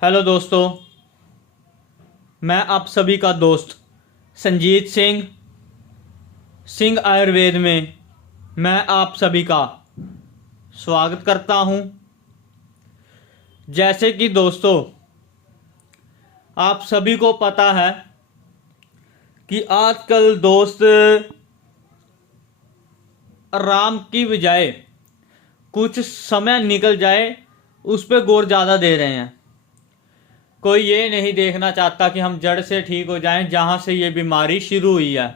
Hello दोस्तों, मैं आप सभी का दोस्त संजीत सिंह सिंह आयुर्वेद में मैं आप सभी का स्वागत करता हूं। जैसे कि दोस्तों, आप सभी को पता है कि आजकल दोस्त आराम की बजाय कुछ समय निकल जाए उस पर गौर ज़्यादा दे रहे हैं। कोई ये नहीं देखना चाहता कि हम जड़ से ठीक हो जाएं, जहां से ये बीमारी शुरू हुई है।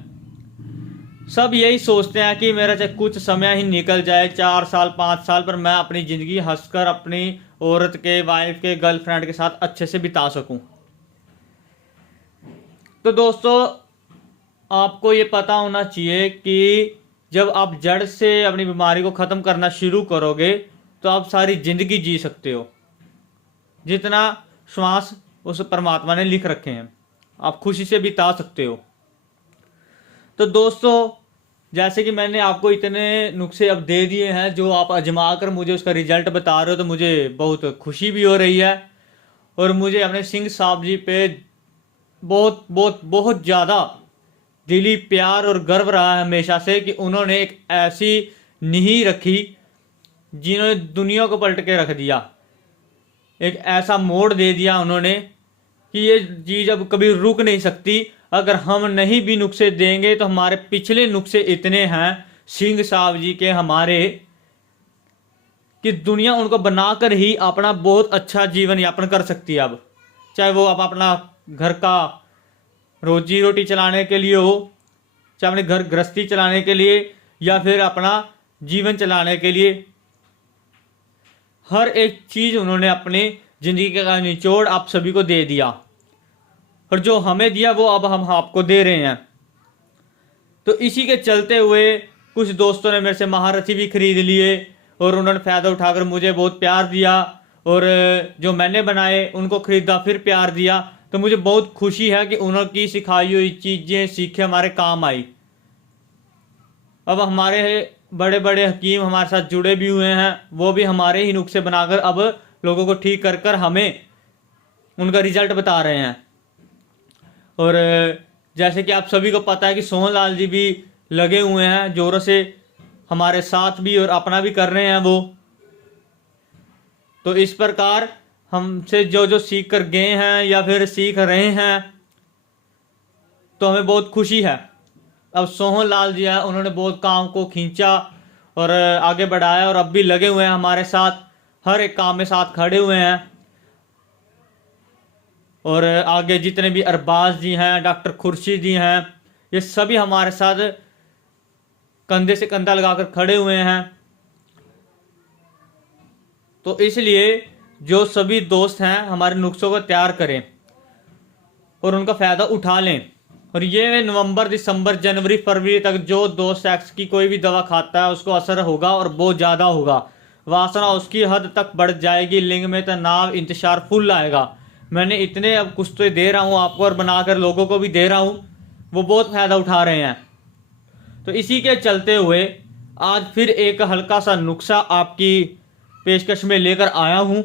सब यही सोचते हैं कि मेरा चाहे कुछ समय ही निकल जाए, 4 साल 5 साल, पर मैं अपनी ज़िंदगी हंसकर अपनी औरत के, वाइफ के, गर्लफ्रेंड के साथ अच्छे से बिता सकूं। तो दोस्तों, आपको ये पता होना चाहिए कि जब आप जड़ से अपनी बीमारी को ख़त्म करना शुरू करोगे तो आप सारी ज़िंदगी जी सकते हो। जितना श्वास उस परमात्मा ने लिख रखे हैं, आप खुशी से बिता सकते हो। तो दोस्तों, जैसे कि मैंने आपको इतने नुस्खे अब दे दिए हैं, जो आप आजमा कर मुझे उसका रिजल्ट बता रहे हो, तो मुझे बहुत खुशी भी हो रही है। और मुझे अपने सिंह साहब जी पे बहुत बहुत बहुत ज़्यादा दिली प्यार और गर्व रहा है हमेशा से, कि उन्होंने एक ऐसी नींव रखी जिन्होंने दुनिया को पलट के रख दिया। एक ऐसा मोड़ दे दिया उन्होंने कि ये चीज़ अब कभी रुक नहीं सकती। अगर हम नहीं भी नुस्खे देंगे तो हमारे पिछले नुस्खे इतने हैं सिंह साहब जी के हमारे, कि दुनिया उनको बनाकर ही अपना बहुत अच्छा जीवन यापन कर सकती है। अब चाहे वो आप अपना घर का रोजी रोटी चलाने के लिए हो, चाहे अपने घर गृहस्थी चलाने के लिए, या फिर अपना जीवन चलाने के लिए, हर एक चीज़ उन्होंने अपनी ज़िंदगी का निचोड़ आप सभी को दे दिया। और जो हमें दिया वो अब हम आपको दे रहे हैं। तो इसी के चलते हुए कुछ दोस्तों ने मेरे से महारथी भी खरीद लिए और उन्होंने फ़ायदा उठाकर मुझे बहुत प्यार दिया, और जो मैंने बनाए उनको ख़रीदा, फिर प्यार दिया। तो मुझे बहुत खुशी है कि उन्होंने सिखाई हुई चीज़ें सीखे हमारे काम आई। अब हमारे बड़े बड़े हकीम हमारे साथ जुड़े भी हुए हैं, वो भी हमारे ही नुस्खे बनाकर अब लोगों को ठीक कर कर हमें उनका रिजल्ट बता रहे हैं। और जैसे कि आप सभी को पता है कि सोहनलाल जी भी लगे हुए हैं जोरों से हमारे साथ भी, और अपना भी कर रहे हैं वो। तो इस प्रकार हमसे जो जो सीख कर गए हैं या फिर सीख रहे हैं, तो हमें बहुत खुशी है। अब सोहनलाल जी हैं, उन्होंने बहुत काम को खींचा और आगे बढ़ाया, और अब भी लगे हुए हैं हमारे साथ, हर एक काम में साथ खड़े हुए हैं। और आगे जितने भी अरबाज जी हैं, डॉक्टर खुर्शीद जी हैं, ये सभी हमारे साथ कंधे से कंधा लगाकर खड़े हुए हैं। तो इसलिए जो सभी दोस्त हैं हमारे नुस्खों को तैयार करें और उनका फ़ायदा उठा लें। और ये नवंबर, दिसंबर, जनवरी, फरवरी तक जो दो सेक्स की कोई भी दवा खाता है उसको असर होगा, और बहुत ज़्यादा होगा। वासना उसकी हद तक बढ़ जाएगी, लिंग में तनाव, इंतशार फुल आएगा। मैंने इतने अब कुछ तो दे रहा हूँ आपको, और बनाकर लोगों को भी दे रहा हूँ, वो बहुत फ़ायदा उठा रहे हैं। तो इसी के चलते हुए आज फिर एक हल्का सा नुस्खा आपकी पेशकश में लेकर आया हूँ।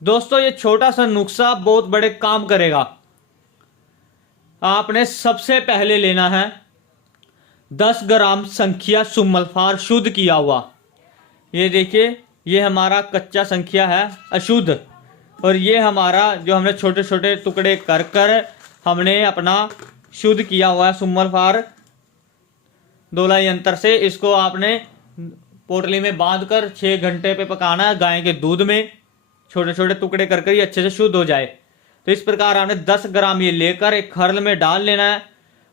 दोस्तों, ये छोटा सा नुस्खा बहुत बड़े काम करेगा। आपने सबसे पहले लेना है 10 ग्राम संखिया सुमलफार शुद्ध किया हुआ। ये देखिए, ये हमारा कच्चा संखिया है, अशुद्ध। और ये हमारा जो हमने छोटे छोटे टुकड़े कर कर हमने अपना शुद्ध किया हुआ है सुमलफार दोलाई यंत्र से। इसको आपने पोटली में बांधकर 6 घंटे पे पकाना है गाय के दूध में, छोटे छोटे टुकड़े कर कर ये अच्छे से शुद्ध हो जाए। तो इस प्रकार आपने 10 ग्राम ये लेकर एक खरल में डाल लेना है,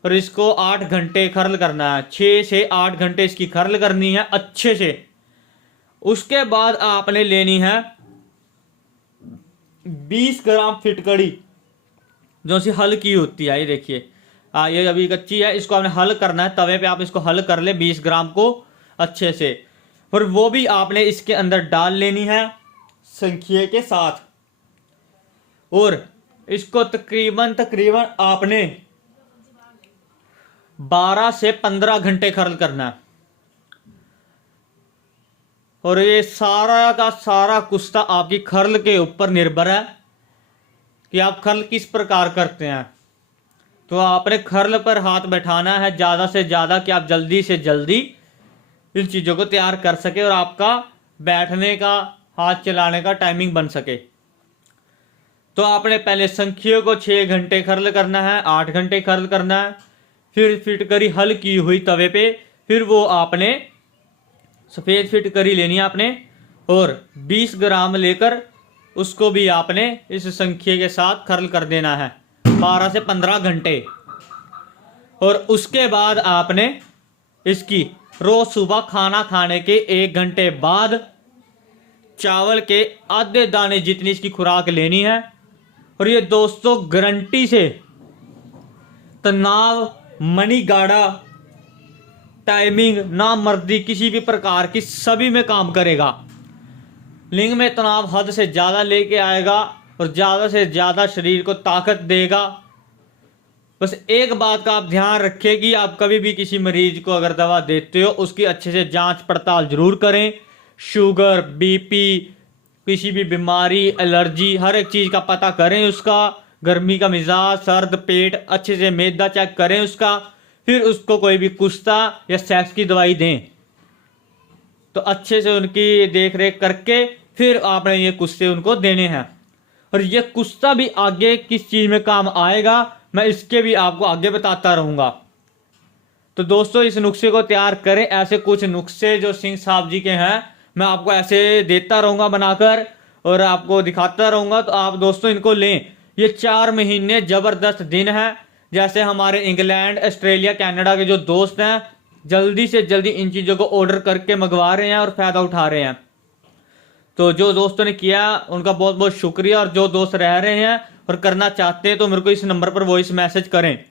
और इसको 8 घंटे खरल करना है। 6 से 8 घंटे इसकी खरल करनी है अच्छे से। उसके बाद आपने लेनी है 20 ग्राम फिटकड़ी, जो सी हल्की होती है। ये देखिए, ये अभी कच्ची है, इसको आपने हल करना है तवे पे। आप इसको हल कर ले 20 ग्राम को अच्छे से, और वो भी आपने इसके अंदर डाल लेनी है संखिए के साथ। और इसको तकरीबन तकरीबन आपने 12 से 15 घंटे खरल करना है। और ये सारा का सारा कुश्ता आपकी खरल के ऊपर निर्भर है। कि आप खर्ल किस प्रकार करते हैं। तो आपने खर्ल पर हाथ बैठाना है ज़्यादा से ज़्यादा कि आप जल्दी से जल्दी इन चीज़ों को तैयार कर सके और आपका बैठने का, हाथ चलाने का टाइमिंग बन सके। तो आपने पहले संखियों को 6 घंटे खर्ल करना है, 8 घंटे खर्ल करना है, फिर फिटकरी हल की हुई तवे पे, फिर वो आपने सफ़ेद फिटकरी लेनी है आपने और 20 ग्राम लेकर उसको भी आपने इस संख्या के साथ खर्ल कर देना है 12 से 15 घंटे। और उसके बाद आपने इसकी रोज सुबह खाना खाने के 1 घंटे बाद चावल के आधे दाने जितनी इसकी खुराक लेनी है। और ये दोस्तों गारंटी से तनाव, मनी गाढ़ा, टाइमिंग, नामर्दी किसी भी प्रकार की सभी में काम करेगा। लिंग में तनाव हद से ज़्यादा लेके आएगा और ज़्यादा से ज़्यादा शरीर को ताकत देगा। बस एक बात का आप ध्यान रखें कि आप कभी भी किसी मरीज को अगर दवा देते हो उसकी अच्छे से जांच पड़ताल जरूर करें। शुगर, बीपी, किसी भी बीमारी, एलर्जी, हर एक चीज़ का पता करें उसका। गर्मी का मिजाज, सर्द पेट, अच्छे से मैदा चेक करें उसका। फिर उसको कोई भी कुश्ता या सेक्स की दवाई दें। तो अच्छे से उनकी देख रेख करके फिर आपने ये कुश्ते उनको देने हैं। और ये कुश्ता भी आगे किस चीज़ में काम आएगा मैं इसके भी आपको आगे बताता रहूँगा। तो दोस्तों इस नुस्खे को तैयार करें। ऐसे कुछ नुस्खे जो सिंह साहब जी के हैं मैं आपको ऐसे देता रहूँगा बनाकर और आपको दिखाता रहूँगा। तो आप दोस्तों इनको लें। ये 4 महीने ज़बरदस्त दिन है। जैसे हमारे इंग्लैंड, ऑस्ट्रेलिया, कनाडा के जो दोस्त हैं जल्दी से जल्दी इन चीज़ों को ऑर्डर करके मंगवा रहे हैं और फ़ायदा उठा रहे हैं। तो जो दोस्तों ने किया उनका बहुत बहुत शुक्रिया। और जो दोस्त रह रहे हैं और करना चाहते हैं तो मेरे को इस नंबर पर वॉइस मैसेज करें।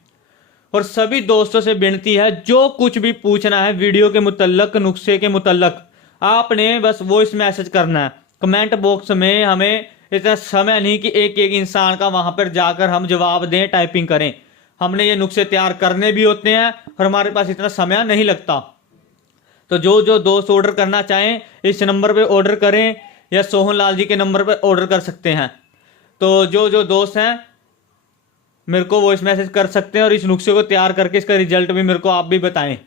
और सभी दोस्तों से विनती है जो कुछ भी पूछना है वीडियो के मुतल्लक, नुस्खे के मुतल्लक, आपने बस वॉइस मैसेज करना है। कमेंट बॉक्स में हमें इतना समय नहीं कि एक एक इंसान का वहां पर जाकर हम जवाब दें, टाइपिंग करें। हमने ये नुस्खे तैयार करने भी होते हैं और हमारे पास इतना समय नहीं लगता। तो जो जो दोस्त ऑर्डर करना चाहें इस नंबर पे ऑर्डर करें या सोहन लाल जी के नंबर पर ऑर्डर कर सकते हैं। तो जो जो दोस्त हैं मेरे को वॉइस मैसेज कर सकते हैं और इस नुस्खे को तैयार करके इसका रिजल्ट भी मेरे को आप भी बताएं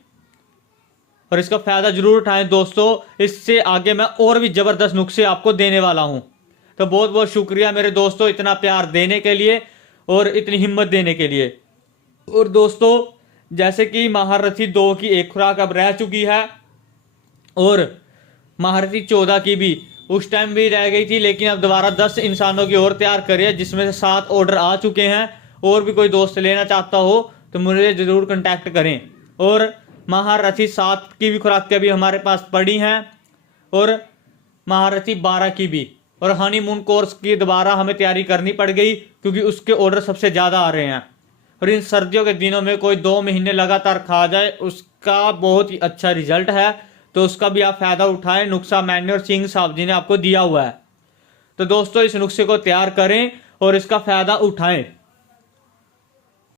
और इसका फ़ायदा ज़रूर उठाएं दोस्तों। इससे आगे मैं और भी ज़बरदस्त नुस्खे आपको देने वाला हूं। तो बहुत बहुत शुक्रिया मेरे दोस्तों इतना प्यार देने के लिए और इतनी हिम्मत देने के लिए। और दोस्तों जैसे कि महारथी 2 की एक खुराक अब रह चुकी है और महारथी 14 की भी उस टाइम भी रह गई थी, लेकिन अब दोबारा 10 इंसानों की और तैयार करी है जिसमें से 7 ऑर्डर आ चुके हैं। और भी कोई दोस्त लेना चाहता हो तो मुझे ज़रूर कांटेक्ट करें। और महारथी 7 की भी खुराकें भी हमारे पास पड़ी हैं और महारथी 12 की भी। और हनीमून कोर्स की दोबारा हमें तैयारी करनी पड़ गई क्योंकि उसके ऑर्डर सबसे ज़्यादा आ रहे हैं। और इन सर्दियों के दिनों में कोई 2 महीने लगातार खा जाए उसका बहुत ही अच्छा रिजल्ट है। तो उसका भी आप फ़ायदा उठाएं। नुस्खा मैंने और सिंह साहब जी ने आपको दिया हुआ है। तो दोस्तों इस नुस्खे को तैयार करें और इसका फ़ायदा उठाएं।